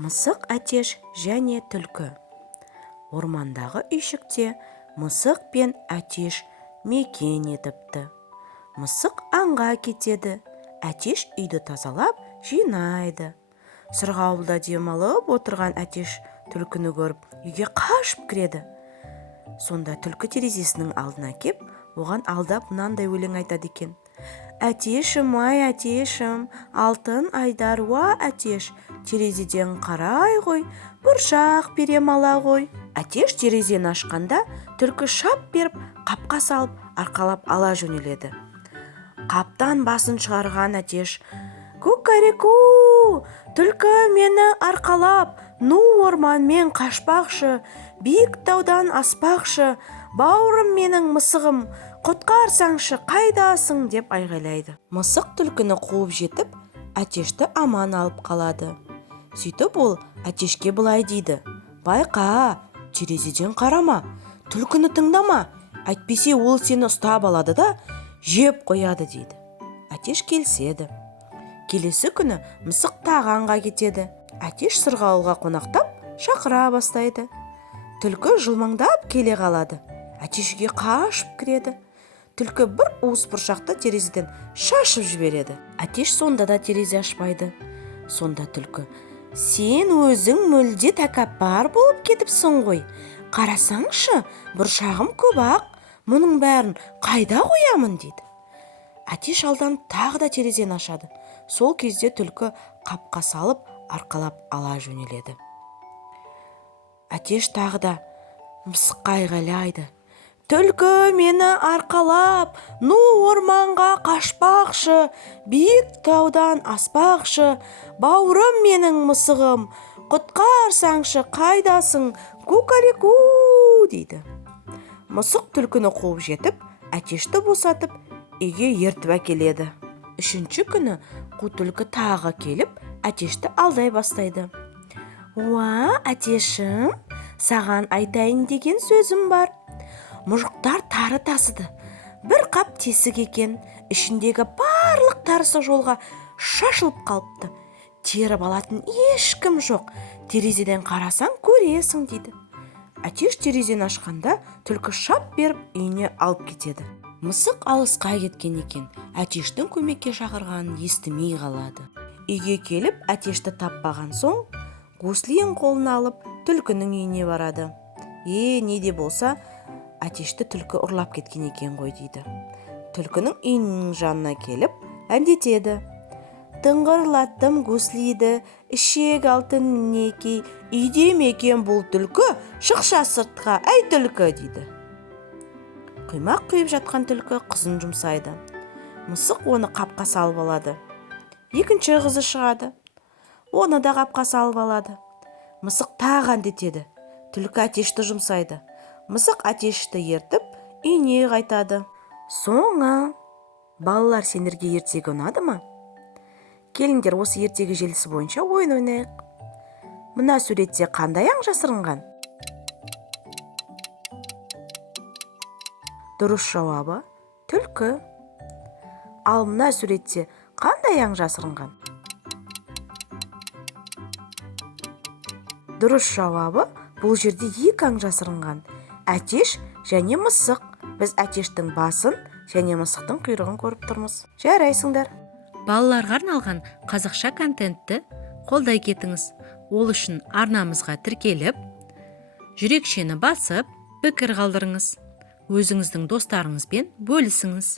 Мысық, әтеш және түлкі. Ормандағы үйшікте мысық пен әтеш мекен етіпті. Мысық аңға кетеді, әтеш үйді тазалап жинайды. Сырғауылда демалып отырған әтеш түлкіні көріп, үйге қашып кіреді. Сонда түлкі терезесінің алдына кеп, оған алдап мынандай өлең айтады екен. Әтешім, ай әтешім, алтын айдар уа әтеш, терезеден қарай ғой, бұршақ берем ала ғой. Әтеш терезені ашқанда, түлкі шап беріп, қапқа салып, арқалап ала жөнеледі. Қаптан басын шығарған әтеш: «Ку-ка-ре-ку, түлкі мені арқалап, ну орманмен қашпақшы, биік таудан аспақшы, бауырым менің мысығым, құтқарсаңшы, қайдасың?» деп айғайлайды. Мысық түлкіні қуып жетіп, әтешті аман алып қалады. Сөйтіп ол әтешке былай дейді: «Байқа, терезеден қарама, түлкіні тыңдама, әйтпесе ол сені ұстап алады да жеп қояды» дейді. Әтеш келіседі. Келесі күні мысық тағы аңға кетеді. Әтеш сырғауылға қонақтап шақыра бастайды. Түлкі жылмаңдап келе қалады. Әтешге қашып кіреді. Түлкі бір уыс бұршақты терезеден шашып жібереді. Әтеш сонда да терезе ашпайды. Сонда түлкі: «Сен өзің мүлде тәкаппар болып кетіпсің ғой. Қарасаңшы, бұршағым көп ақ, мұның бәрін қайда қоямын?» дейді. Әтеш алданып тағы да терезені ашады. Сол кезде түлкі қапқа салып, арқалап ала жөнеледі. Әтеш тағы да мысыққа айғайлайды: «Түлкі мені арқалап, ну орманға қашпақшы, биік таудан аспақшы, бауырым менің мысығым, құтқарсаңшы, қайдасың, ку-ка-ре-ку» дейді. Мысық түлкіні қуып жетіп, әтешті босатып, үйге ертіп әкеледі. Үшінші күні қу түлкі тағы келіп, әтешті алдай бастайды. «Уа, әтешім, саған айтайын деген сөзім бар. Мұжықтар тары тасыды. Бір қап тесік екен, ішіндегі барлық тарысы жолға шашылып қалыпты. Теріп алатын ешкім жоқ. Терезеден қарасаң көресің» дейді. Әтеш терезені ашқанда, түлкі шап беріп үйіне алып кетеді. Мысық алысқа кеткен екен, әтештің көмекке шақырғанын естімей қалады. Үйге келіп, әтешті таппаған соң, гуслин қолына алып, түлкінің үйіне барады. Не де болса, әтешті түлкі ұрлап кеткен екен ғой дейді. Түлкінің үйінің жанына келіп, әндетеді: «Тыңғырлаттым гуслиді, ішек алтын мінекей, үйде мекен бұл түлкі, шықша сыртқа, әй түлкі» дейді. Құймақ құйып жатқан түлкі қызын жұмсайды. Мысық оны қапқа салып алады. Екінші қызы шығады. Оны да қапқа салып алады. Мысық тағы әндетеді. Түлкі әтешті жұмсайды. Мысық әтешті ертіп, үйіне қайтады. Соңы. Балалар, сендерге ертегі ұнады ма? Келіңдер, осы ертегі желісі бойынша ойын ойнайық. Мына суретте қандай аң жасырынған? Дұрыс жауабы түлкі. Ал мына суретте қандай аң жасырынған? Дұрыс жауабы бұл жерде екі аң жасырынған: әтеш және мысық. Біз әтештің басын және мысықтың құйрығын көріп тұрмыз. Жарайсыңдар. Балаларға арналған қазақша контентті қолдай кетіңіз. Ол үшін арнамызға тіркеліп, жүрекшені басып, пікір қалдырыңыз. Өзіңіздің достарыңызбен бөлісіңіз.